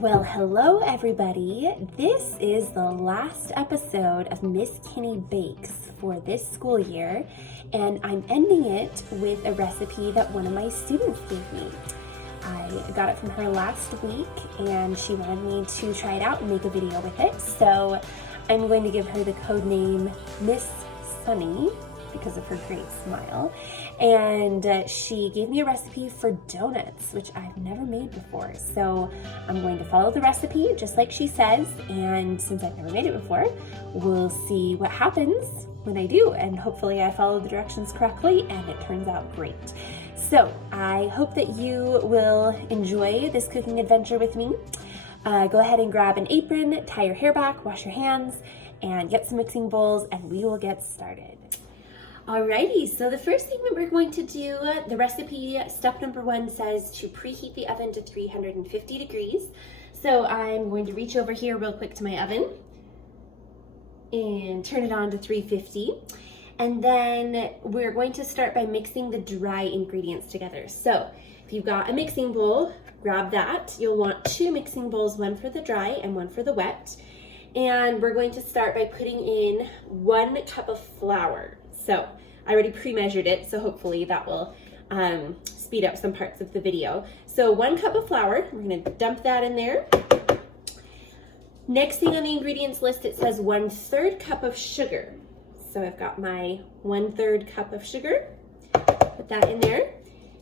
Well, hello everybody. This is the last episode of Miss Kinne Bakes for this school year, and I'm ending it with a recipe that one of my students gave me. I got it from her last week, and she wanted me to try it out and make a video with it, so I'm going to give her the code name Miss Sunny because of her great smile. And she gave me a recipe for donuts, which I've never made before. So I'm going to follow the recipe just like she says, and since I've never made it before, we'll see what happens when I do, and hopefully I follow the directions correctly and it turns out great. So I hope that you will enjoy this cooking adventure with me. Go ahead and grab an apron, tie your hair back, wash your hands, and get some mixing bowls, and we will get started. Alrighty, so the first thing that we're going to do, the recipe, step number 1 says to preheat the oven to 350 degrees. So I'm going to reach over here real quick to my oven and turn it on to 350. And then we're going to start by mixing the dry ingredients together. So if you've got a mixing bowl, grab that. You'll want 2 mixing bowls, one for the dry and one for the wet. And we're going to start by putting in 1 cup of flour. So I already pre-measured it, so hopefully that will speed up some parts of the video. So 1 cup of flour, we're gonna dump that in there. Next thing on the ingredients list, it says 1/3 cup of sugar. So I've got my 1/3 cup of sugar, put that in there.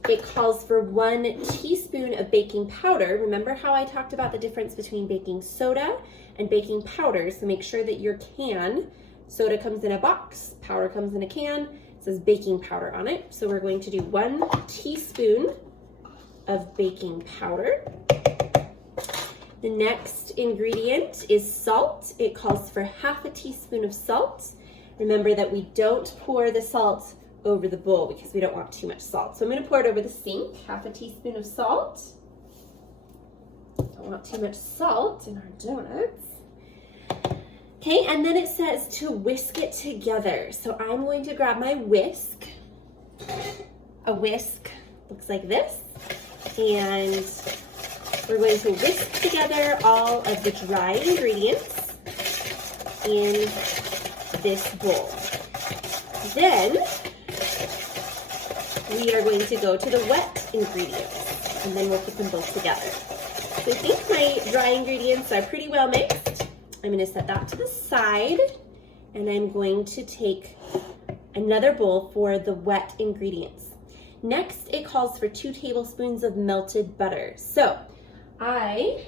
It calls for 1 teaspoon of baking powder. Remember how I talked about the difference between baking soda and baking powder, so make sure that your can, soda comes in a box, powder comes in a can, it says baking powder on it. So we're going to do 1 teaspoon of baking powder. The next ingredient is salt. It calls for 1/2 teaspoon of salt. Remember that we don't pour the salt over the bowl because we don't want too much salt. So I'm going to pour it over the sink, 1/2 teaspoon of salt. Don't want too much salt in our donuts. Okay, and then it says to whisk it together. So I'm going to grab my whisk. A whisk looks like this. And we're going to whisk together all of the dry ingredients in this bowl. Then we are going to go to the wet ingredients, and then we'll put them both together. So I think my dry ingredients are pretty well mixed. I'm going to set that to the side, and I'm going to take another bowl for the wet ingredients. Next, it calls for 2 tablespoons of melted butter. So I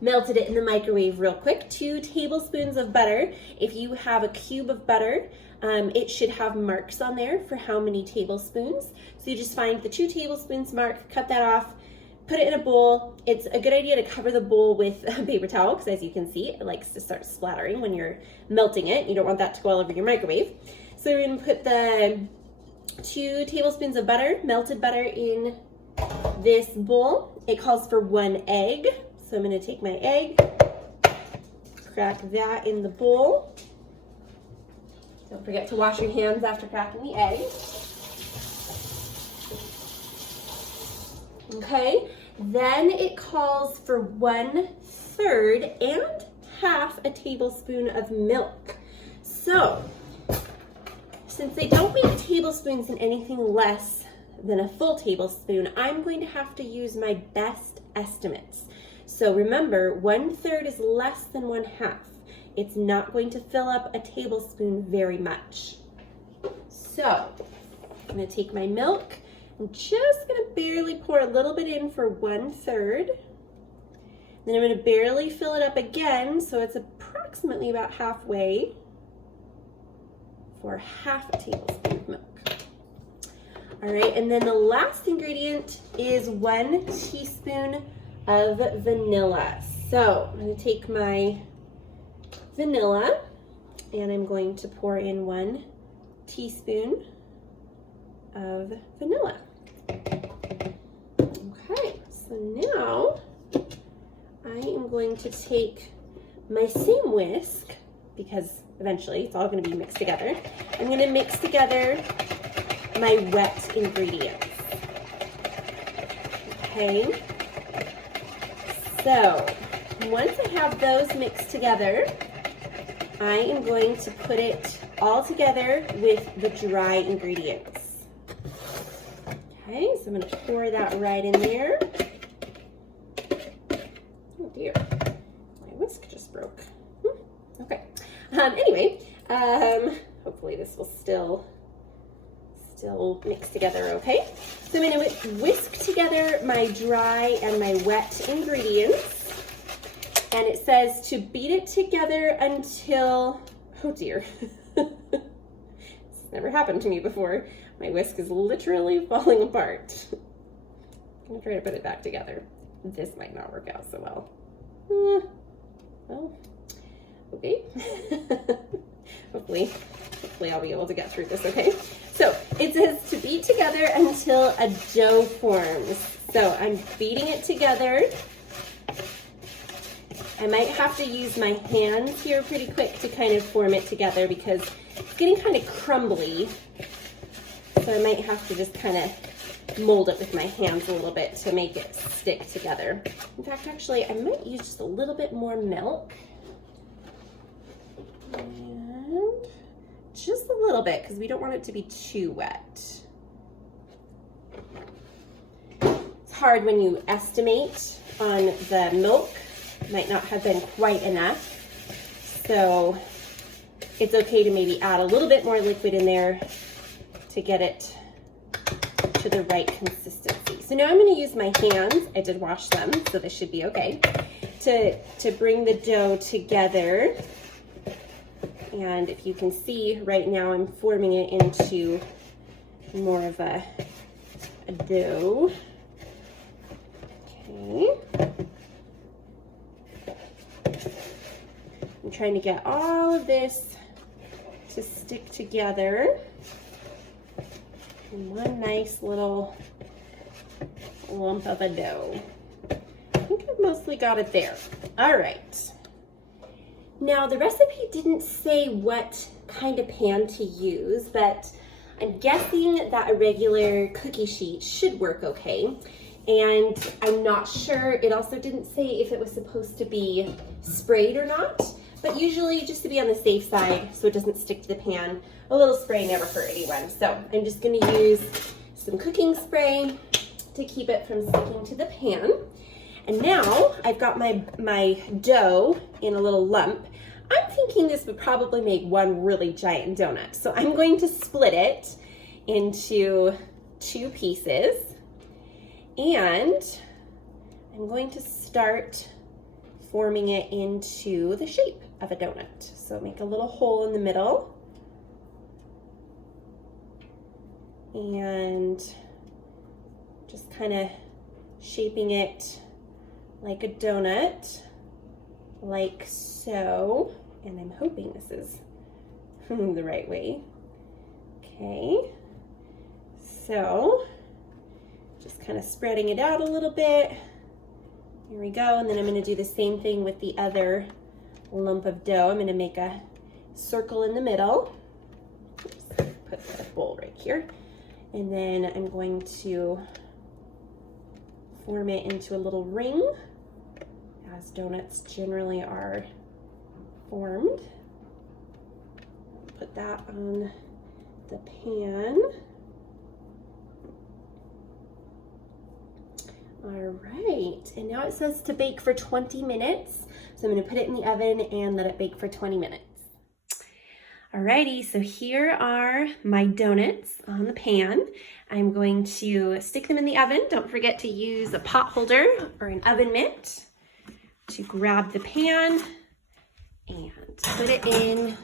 melted it in the microwave real quick. 2 tablespoons of butter. If you have a cube of butter, it should have marks on there for how many tablespoons. So you just find the 2 tablespoons mark, cut that off, put it in a bowl. It's a good idea to cover the bowl with a paper towel because, as you can see, it likes to start splattering when you're melting it. You don't want that to go all over your microwave. So we're going to put the 2 tablespoons of butter, melted butter, in this bowl. It calls for 1 egg. So I'm going to take my egg, crack that in the bowl. Don't forget to wash your hands after cracking the egg. Okay, then it calls for 1/3 and 1/2 tablespoon of milk. So, since they don't make tablespoons in anything less than a full tablespoon, I'm going to have to use my best estimates. So remember, 1/3 is less than 1/2. It's not going to fill up a tablespoon very much. So, I'm going to take my milk. I'm just going to barely pour a little bit in for 1/3. Then I'm going to barely fill it up again, so it's approximately about halfway for 1/2 tablespoon of milk. All right, and then the last ingredient is 1 teaspoon of vanilla. So I'm going to take my vanilla and I'm going to pour in 1 teaspoon of vanilla. Okay, so now I am going to take my same whisk, because eventually it's all going to be mixed together. I'm going to mix together my wet ingredients. okay? So once I have those mixed together, I am going to put it all together with the dry ingredients. Okay, so I'm going to pour that right in there. Oh dear, my whisk just broke. Okay, anyway, hopefully this will still mix together okay. So I'm going to whisk together my dry and my wet ingredients. And it says to beat it together until, oh dear, this never happened to me before. My whisk is literally falling apart. I'm gonna try to put it back together. This might not work out so well. Well, okay. Hopefully I'll be able to get through this, okay? So it says to beat together until a dough forms. So I'm beating it together. I might have to use my hands here pretty quick to kind of form it together because it's getting kind of crumbly. So I might have to just kind of mold it with my hands a little bit to make it stick together. In fact, actually, I might use just a little bit more milk. And just a little bit because we don't want it to be too wet. It's hard when you estimate on the milk. Might not have been quite enough. So it's okay to maybe add a little bit more liquid in there to get it to the right consistency. So now I'm going to use my hands. I did wash them, so this should be okay. To bring the dough together. And if you can see right now, I'm forming it into more of a dough. Okay. I'm trying to get all of this to stick together in one nice little lump of a dough. I think I've mostly got it there. All right. Now the recipe didn't say what kind of pan to use, but I'm guessing that a regular cookie sheet should work okay. And I'm not sure, it also didn't say if it was supposed to be sprayed or not, but usually just to be on the safe side so it doesn't stick to the pan, a little spray never hurt anyone. So I'm just gonna use some cooking spray to keep it from sticking to the pan. And now I've got my dough in a little lump. I'm thinking this would probably make one really giant donut. So I'm going to split it into 2 pieces. And I'm going to start forming it into the shape of a donut. So make a little hole in the middle. And just kind of shaping it like a donut, like so. And I'm hoping this is the right way. Okay, so just kind of spreading it out a little bit. Here we go, and then I'm going to do the same thing with the other lump of dough. I'm going to make a circle in the middle. Oops, put the bowl right here. And then I'm going to form it into a little ring, as donuts generally are formed. Put that on the pan. All right, and now it says to bake for 20 minutes. So I'm going to put it in the oven and let it bake for 20 minutes. Alrighty, so here are my donuts on the pan. I'm going to stick them in the oven. Don't forget to use a pot holder or an oven mitt to grab the pan and put it in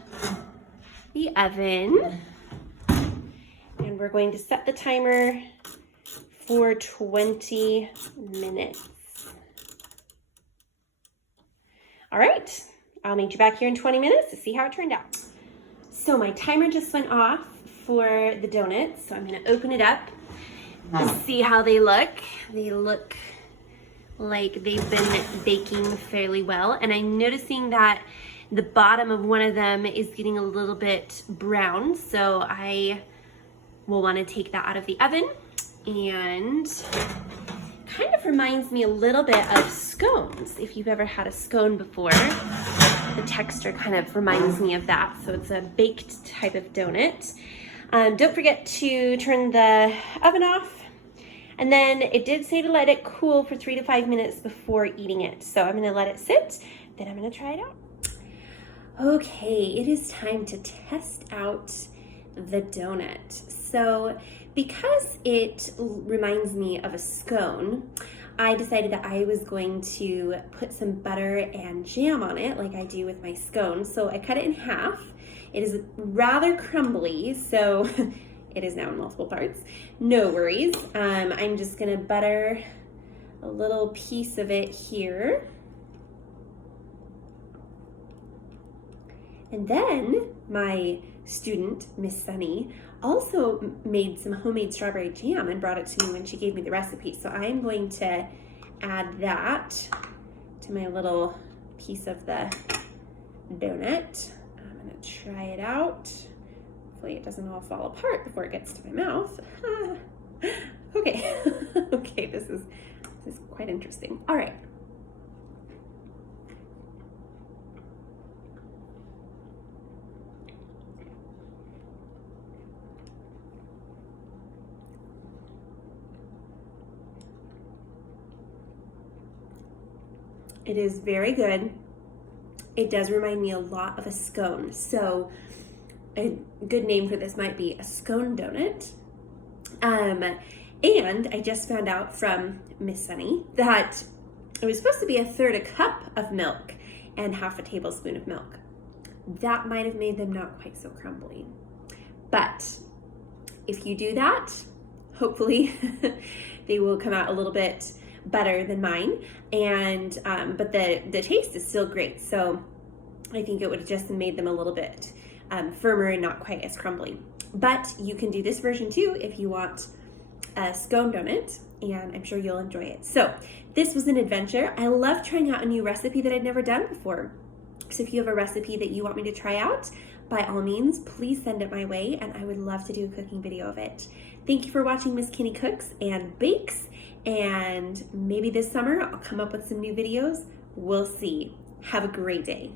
the oven. And we're going to set the timer for 20 minutes. All right, I'll meet you back here in 20 minutes to see how it turned out. So my timer just went off for the donuts, so I'm gonna open it up and see how they look. They look like they've been baking fairly well, and I'm noticing that the bottom of one of them is getting a little bit brown, so I will want to take that out of the oven and kind of of reminds me a little bit of scones. If you've ever had a scone before, the texture kind of reminds me of that. So it's a baked type of donut. Don't forget to turn the oven off. And then it did say to let it cool for 3 to 5 minutes before eating it. So I'm gonna let it sit, then I'm gonna try it out. Okay, it is time to test out the donut. So because it reminds me of a scone, I decided that I was going to put some butter and jam on it like I do with my scone. So I cut it in half. It is rather crumbly, so it is now in multiple parts. No worries. I'm just gonna butter a little piece of it here. And then my student, Miss Sunny, also made some homemade strawberry jam and brought it to me when she gave me the recipe. So I'm going to add that to my little piece of the donut. I'm gonna try it out. Hopefully it doesn't all fall apart before it gets to my mouth. Okay, okay, this is quite interesting. All right. It is very good. It does remind me a lot of a scone. So a good name for this might be a scone donut. And I just found out from Miss Sunny that it was supposed to be 1/3 cup of milk and 1/2 tablespoon of milk. That might have made them not quite so crumbly. But if you do that, hopefully they will come out a little bit better than mine, and but the taste is still great. So I think it would have just made them a little bit firmer and not quite as crumbly. But you can do this version too if you want a scone donut, and I'm sure you'll enjoy it. So this was an adventure. I love trying out a new recipe that I'd never done before. So if you have a recipe that you want me to try out, by all means, please send it my way, and I would love to do a cooking video of it. Thank you for watching Miss Kinne Cooks and Bakes, and maybe this summer I'll come up with some new videos. We'll see. Have a great day.